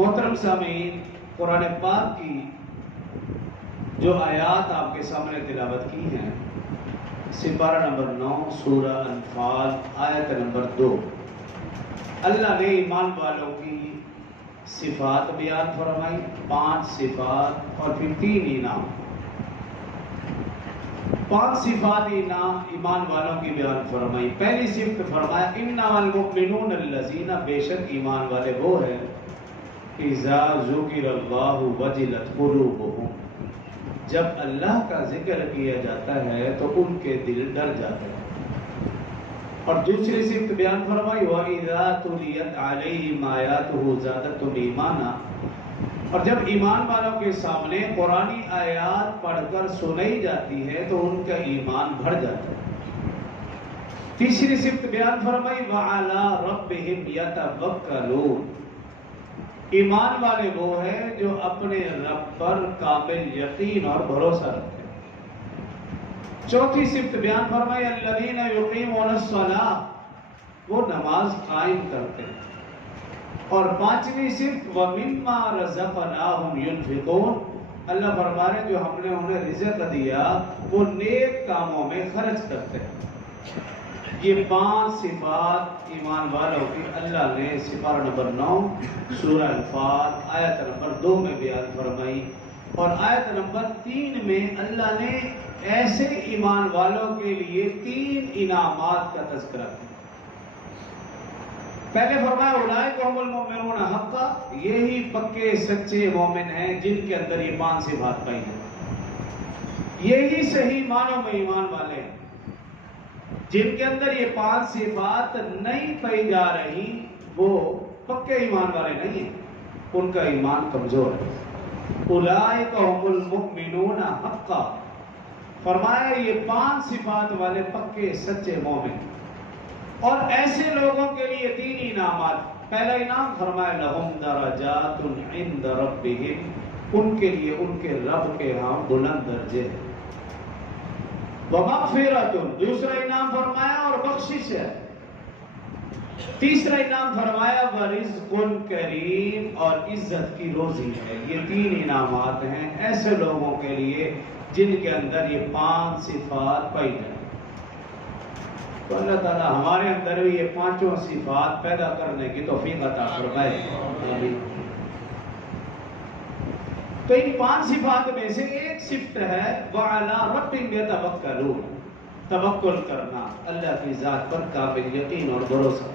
मोहतरम सामीन, कुरान पाक की जो आयात आपके सामने तिलावत की हैं, सिपारा नंबर 9 सूरह अनफाल आयत नंबर 2, अल्लाह ने ईमान वालों की सिफात बयान फरमाई, 5 सिफात और फिर 3 इनाम। 5 सिफात ईमान वालों की बयान फरमाई। पहली सिफत फरमाया इन्नमल मुमिनून अल्लज़ीना, बेशक ईमान वाले वो है इज़ा ज़ुकिरल्लाहु वजिलत कुलूबुहुम, जब अल्लाह का जिक्र किया जाता है तो उनके दिल डर जाते हैं। और दूसरी सिफत बयान फरमाई व इज़ा तुलियत अलैहिम आयातुहु ज़ादतहुम ईमाना, और जब ईमान वालों के सामने कुरानी आयात पढ़कर सुनाई जाती है तो उनका ईमान बढ़ जाता है। तीसरी सिफत बयान फरमाई व अला रब्बिहिम यतवक्कलून, ईमान वाले वो है जो अपने रब पर काबिल यकीन और भरोसा रखते हैं। चौथी सिफत बयान फरमाई अल्लज़ीना युक़ीमूनस्सलाह, वो नमाज कायम करते हैं। और 5वीं सिफत व मिम्मा रज़क़नाहुम युनफ़िक़ून, अल्लाह फरमा रहे जो हमने उन्हें रिज़्क़ दिया वो नेक कामों में खर्च करते हैं। ये 5 सिफात ईमान वालों की अल्लाह ने सिपारा नंबर 9 सूरह अनफाल आयत नंबर 2 में बयान फरमाई। और आयत नंबर 3 में अल्लाह ने ऐसे ईमान वालों के लिए 3 इनामात का तज़किरा किया। पहले फरमाया उलाइका हुमुल मुमिनून हक़्क़ा, यही पक्के सच्चे मोमिन हैं जिनके अंदर ये 5 सिफात पाई हैं। यही सही मानों में ईमान वाले हैं। जिनके अंदर ये 5 सिफात नहीं पाई जा रही वो पक्के ईमान वाले नहीं हैं, उनका ईमान कमजोर है। उलाइका हुमुल मुमिनून हक़्क़ा, फरमाया ये 5 सिफात वाले पक्के सच्चे मोमिन। और ऐसे लोगों के लिए 3 इनामात। पहला इनाम फरमाया लहुम दरजातुन इंद रब्बिहिम, उनके लिए उनके रब के यहाँ बुलंद दर्जे हैं। व मग़फ़िरतुन, दूसरा इनाम फरमाया और बख्शिश है। तीसरा इनाम फरमाया व रिज़्क़ुन करीम, और इज्जत की रोजी है। ये 3 इनामात हैं ऐसे लोगों के लिए जिनके अंदर ये 5 सिफात पाई जाए। तो अल्लाह ताला हमारे अंदर भी ये 5 सिफात पैदा करने की तौफीक अता फरमाए। आमीन। तो इन 5 सिफात में से एक सिफत है व अला रब्बिहिम यतवक्कलून, तवक्कुल करना, अल्लाह की ज़ात पर काबिल यकीन और भरोसा।